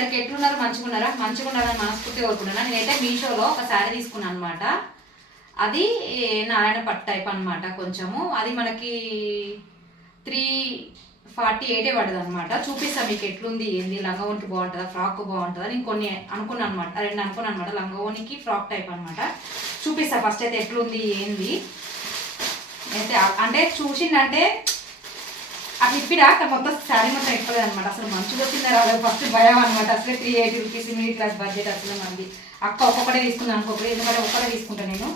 అందరికి ఎట్లున్నారు? మంచిగున్నారా? మంచిగా ఉన్నారని మనస్ఫూర్తి కోరుకుంటున్నా. నేనైతే మీషోలో ఒక శారీ తీసుకున్నాను అనమాట అది నారాయణ పట్టు టైప్ అనమాట కొంచెము. అది మనకి త్రీ ఫార్టీ ఎయిటే పడదు అనమాట చూపిస్తాను మీకు ఎట్లుంది ఏంది లంగవోనికి బాగుంటుందా ఫ్రాక్ బాగుంటుందా? నేను కొన్ని అనుకున్నాను అనమాట రెండు అనుకున్నాను అనమాట లంగవోనికి ఫ్రాక్ టైప్ అనమాట చూపిస్తా ఫస్ట్ అయితే ఎట్లుంది ఏంది. అయితే అంటే చూసిందంటే అవి ఇప్పిరా? అక్కడ మొత్తం శారీ మొత్తం ఇప్పలేదు అనమాట అసలు మంచిగా వచ్చిందా రాలేదు ఫస్ట్ భయం అనమాట అసలు three eighty rupees middle class budget అసలు మంది అక్క ఒక్కొక్కటే తీసుకుందాం అనుకోకూడదు ఎందుకంటే ఒక్కటే తీసుకుంటా నేను.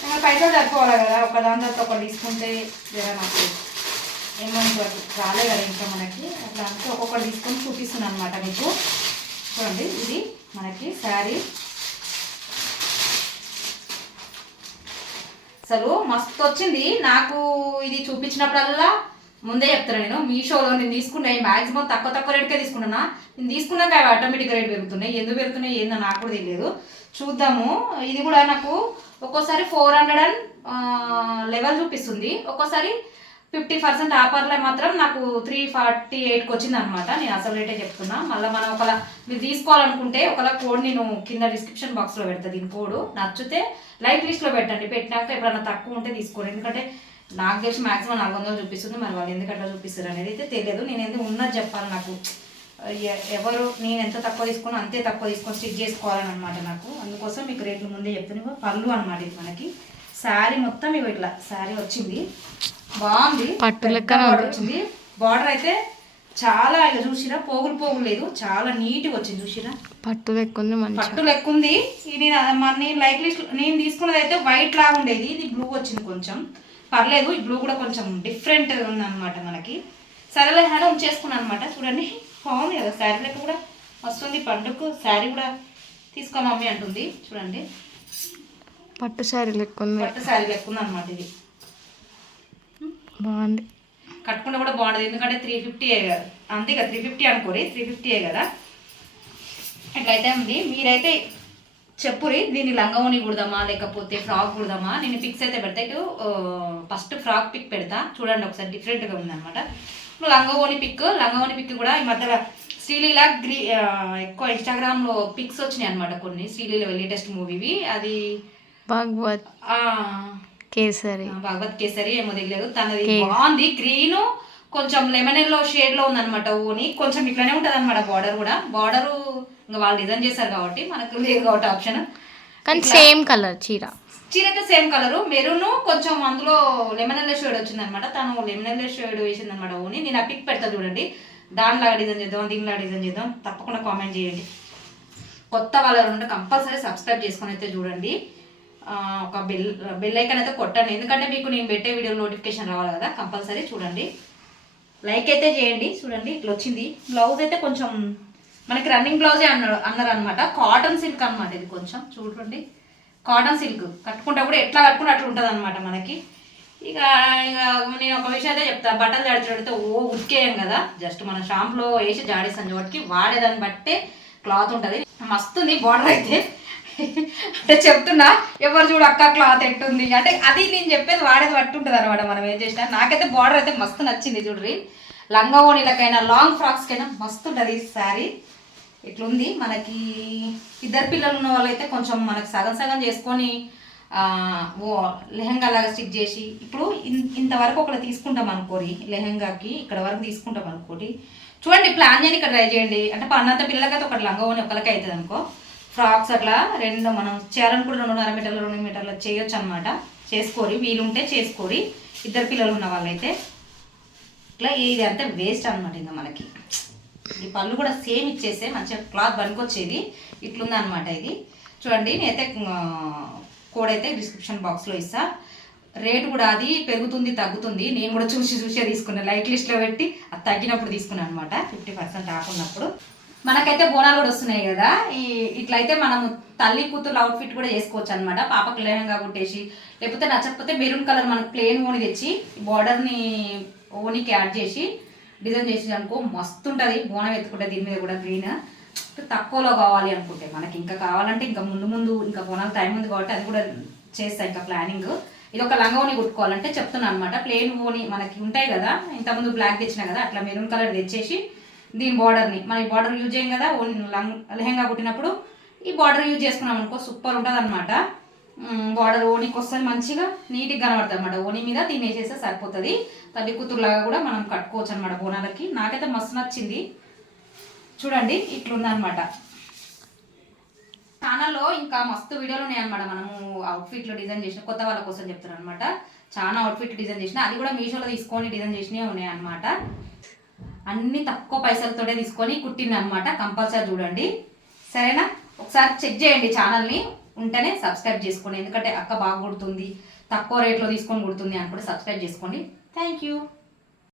ఇంకా పైసలు సరిపోవాలి కదా? ఒక దాని తర్వాత ఒకటి తీసుకుంటే లేదా నాకు ఏమంటారు రాలే కదా ఇంకా మనకి. అట్లా అంటే ఒక్కొక్కటి తీసుకొని చూపిస్తున్నాను అనమాట మీకు. చూడండి ఇది మనకి శారీ. అసలు మస్తు వచ్చింది. నాకు ఇది చూపించినప్పుడల్లా ముందే చెప్తాను నేను. మీషోలో నేను తీసుకున్నాయి మాక్సిమం తక్కువ తక్కువ రేట్కే తీసుకున్నా నేను తీసుకున్నాక అవి ఆటోమేటిక్ రేట్ పెరుగుతున్నాయి. ఎందుకు పెరుగుతున్నాయి ఏందో నాకు కూడా తెలియదు. చూద్దాము. ఇది కూడా నాకు ఒక్కోసారి ఫోర్ హండ్రెడ్ అండ్ లెవెల్ చూపిస్తుంది. ఒక్కోసారి ఫిఫ్టీ పర్సెంట్ ఆఫర్లో మాత్రం నాకు త్రీ ఫార్టీ ఎయిట్కి వచ్చింది అనమాట నేను అసలు రేటే చెప్తున్నా. మళ్ళీ మనం ఒకలా మీరు తీసుకోవాలనుకుంటే ఒకలా కోడ్ నేను కింద డిస్క్రిప్షన్ బాక్స్లో పెడతా. దీని కోడ్ నచ్చితే లైక్ లిస్ట్లో పెట్టండి. పెట్టినాక ఎప్పుడన్నా తక్కువ ఉంటే తీసుకోండి. ఎందుకంటే నాకు తెలిసి మాక్సిమం నాలుగు వందలు చూపిస్తుంది మరి వాళ్ళు ఎందుకు అట్లా చూపిస్తారు అనేది అయితే తెలియదు. నేను ఎందుకు ఉన్నది చెప్పాలి నాకు. ఎవరు నేను ఎంత తక్కువ తీసుకున్నా అంతే తక్కువ తీసుకొని స్టిచ్ చేసుకోవాలని అనమాట నాకు. అందుకోసం మీకు రేట్లు ముందే చెప్తాను పళ్ళు అనమాట ఇది మనకి. శారీ మొత్తం ఇవి ఇట్లా. శారీ వచ్చింది. బాగుంది. పట్టు border వచ్చింది. బార్డర్ అయితే చాలా ఇలా చూసిరా? పోగులు పోగులు లేదు. చాలా నీట్గా వచ్చింది చూసిరా? పట్టు లెక్కుంది పట్టు లెక్క ఉంది ఇది నేను లైక్ లిస్ట్ నేను తీసుకున్నది అయితే వైట్ లాగా ఉండేది. ఇది బ్లూ వచ్చింది కొంచెం. పర్లేదు ఈ బ్లూ కూడా కొంచెం డిఫరెంట్ ఉంది అనమాట మనకి. సరేలే హలో ఉంచేసుకున్నాను అనమాట చూడండి. బాగుంది కదా శారీ లెక్క కూడా. వస్తుంది పండుగకు. శారీ కూడా తీసుకో మమ్మీ అంటుంది. చూడండి. పట్టు శారీ లెక్కుంది. పట్టు శారీ లెక్క ఉంది అనమాట ఇది. బాగుంది. కట్టుకుంటే కూడా బాగుంటుంది ఎందుకంటే త్రీ ఫిఫ్టీయే కదా. అంతే కదా త్రీ ఫిఫ్టీ అనుకోరి త్రీ ఫిఫ్టీయే కదా. ఇట్లయితే ఉంది మీరైతే చెప్పురి దీన్ని లంగవోని కుడదామా లేకపోతే ఫ్రాక్ కుడదామా? నేను పిక్స్ అయితే పెడతా. ఇటు ఫస్ట్ ఫ్రాక్ పిక్ పెడతా. చూడండి ఒకసారి డిఫరెంట్గా ఉందన్నమాట. లంగవోని పిక్ లంగవోని పిక్ కూడా ఈ మధ్యలో శ్రీలీల గ్రీ ఎక్కువ ఇన్స్టాగ్రామ్లో పిక్స్ వచ్చినాయి అనమాట కొన్ని. శ్రీలీల లేటెస్ట్ మూవీవి అది భగవత్. కేసరి. భగవత్ కేసరి ఏమో తెలియదు. తనది బాగుంది. గ్రీన్ కొంచెం లెమన్ ఎల్లో షేడ్లో ఉందన్నమాట ఓని. కొంచెం ఇట్లానే ఉంటది అనమాట బార్డర్ కూడా. బార్డర్ ఇంకా వాళ్ళు డిజైన్ చేశారు కాబట్టి మనకు లేదు కాబట్టి ఆప్షన్ కానీ సేమ్ కలర్ చీర చీర. అయితే సేమ్ కలర్ మెరూన్ కొంచెం అందులో లెమన్ ఎల్లో షేడ్ వచ్చింది అనమాట తను లెమన్ ఎల్లో షేడ్ వేసింది అనమాట ఓని. నేను ఆ పిక్ పెడతా చూడండి. దానిలాగా డిజైన్ చేద్దాం దీనిలాగా డిజైన్ చేద్దాం. తప్పకుండా కామెంట్ చేయండి. కొత్త వాళ్ళు ఉంటే కంపల్సరీ సబ్స్క్రైబ్ చేసుకొని అయితే చూడండి. ఒక బెల్ బెల్ ఐకన్ అయితే కొట్టండి. ఎందుకంటే మీకు నేను పెట్టే వీడియో నోటిఫికేషన్ రావాలి కదా కంపల్సరీ చూడండి. లైక్ అయితే చేయండి చూడండి ఇట్లా వచ్చింది. బ్లౌజ్ అయితే కొంచెం మనకి రన్నింగ్ బ్లౌజే అన్నాడు అన్నారు అనమాట కాటన్ సిల్క్ అనమాట ఇది కొంచెం చూడండి. కాటన్ సిల్క్ కట్టుకుంటే కూడా ఎట్లా కట్టుకుంటే అట్లా ఉంటుంది అనమాట మనకి. ఇక ఇక నేను ఒక విషయం అయితే చెప్తా. బట్టలు జాడితే ఓ ఉతికేయం కదా. జస్ట్ మన షాంపులో వేసి జాడేస్తాను చోటికి వాడేదాన్ని బట్టే క్లాత్ ఉంటుంది. మస్తుంది బార్డర్ అయితే. అంటే చెప్తున్నా ఎవరు చూడు అక్క క్లాత్ ఎట్టుంది. అంటే అది నేను చెప్పేది వాడేది పట్టు ఉంటుంది అనమాట మనం ఏం చేసినా. నాకైతే బార్డర్ అయితే మస్తు నచ్చింది చూడ్రి లంగా ఓణీలకైనా లాంగ్ ఫ్రాక్స్కైనా మస్తు ఉంటుంది ఈ శారీ. ఇట్లుంది మనకి ఇద్దరు పిల్లలు ఉన్న వాళ్ళైతే కొంచెం మనకి సగం సగం చేసుకొని ఓ లెహంగా లాగా స్టిక్ చేసి ఇప్పుడు ఇన్- ఇంతవరకు ఒకటి తీసుకుంటాం అనుకోరి లెహంగాకి ఇక్కడ వరకు తీసుకుంటాం అనుకోటి చూడండి ప్లాన్ చేయండి ఇక్కడ ట్రై చేయండి. అంటే పన్నంత పిల్లలకైతే ఒకటి లంగా ఓని ఒకరికి అవుతుంది అనుకో ఫ్రాక్స్ అట్లా రెండు మనం చేయాలనుకుంటే రెండున్నర మీటర్లు రెండు మీటర్లు చేయొచ్చు అనమాట చేసుకోరి వీలుంటే చేసుకోరి. ఇద్దరు పిల్లలు ఉన్న వాళ్ళైతే ఇట్లా ఇది అంతా వేస్ట్ అనమాట ఇంకా మనకి. ఈ పళ్ళు కూడా సేమ్ ఇచ్చేస్తే మంచిగా క్లాత్ పనికొచ్చేది. ఇట్లుందనమాట ఇది. చూడండి నేనైతే కోడ్ అయితే డిస్క్రిప్షన్ బాక్స్లో ఇస్తా. రేటు కూడా అది పెరుగుతుంది తగ్గుతుంది. నేను కూడా చూసి చూసే తీసుకున్నాను లైట్ లిస్ట్లో పెట్టి అది తగ్గినప్పుడు తీసుకున్నాను అనమాట ఫిఫ్టీ పర్సెంట్ ఆఫ్ ఉన్నప్పుడు. మనకైతే బోనాలు కూడా వస్తున్నాయి కదా. ఈ ఇట్లయితే మనం తల్లి కూతురు అవుట్ ఫిట్ కూడా చేసుకోవచ్చు అనమాట పాపకు లేనంగా కుట్టేసి లేకపోతే నచ్చకపోతే మెరూన్ కలర్ మనకు ప్లెయిన్ ఓని తెచ్చి బార్డర్ని ఓనికి యాడ్ చేసి డిజైన్ చేసి అనుకో మస్తు ఉంటుంది. బోనం ఎత్తుకుంటే దీని మీద కూడా గ్రీన్. తక్కువలో కావాలి అనుకుంటే మనకి ఇంకా కావాలంటే ఇంకా ముందు ముందు ఇంకా బోనాలు టైం ఉంది కాబట్టి అది కూడా చేస్తాయి ఇంకా ప్లానింగ్. ఇది ఒక లంగోని కుట్టుకోవాలంటే చెప్తున్నాను అనమాట ప్లెయిన్ ఓని మనకి ఉంటాయి కదా. ఇంతకుముందు బ్లాక్ తెచ్చినా కదా అట్లా మెరూన్ కలర్ తెచ్చేసి దీని బార్డర్ని మనం ఈ బార్డర్ యూజ్ చేయం కదా లంగ్ లెహంగా కుట్టినప్పుడు ఈ బార్డర్ యూజ్ చేసుకున్నాం అనుకో సూపర్ ఉంటుంది అనమాట బార్డర్ ఓనికి వస్తుంది మంచిగా నీట్గా కనబడుతుంది అనమాట ఓని మీద దీన్ని వేసేస్తే సరిపోతుంది. తల్లి కూతురులాగా కూడా మనం కట్టుకోవచ్చు అనమాట బోనాలకి. నాకైతే మస్తు నచ్చింది. చూడండి ఇట్లుందనమాట ఛానల్లో ఇంకా మస్తు వీడియోలు ఉన్నాయన్నమాట. మనము అవుట్ఫిట్లు డిజైన్ చేసిన కొత్త వాళ్ళ కోసం చెప్తున్నాను అనమాట చాలా అవుట్ఫిట్ డిజైన్ చేసిన అది కూడా మీషోలో తీసుకొని డిజైన్ చేసినవి ఉన్నాయన్నమాట. అన్ని తక్కువ పైసలతోనే తీసుకొని కుట్టింది అనమాట కంపల్సరీ చూడండి. సరేనా? ఒకసారి చెక్ చేయండి ఛానల్ని. ఉంటేనే సబ్స్క్రైబ్ చేసుకోండి. ఎందుకంటే అక్క బాగా కుడుతుంది. తక్కువ రేట్లో తీసుకొని కుడుతుంది అని అనుకుంటే సబ్స్క్రైబ్ చేసుకోండి. Thank you.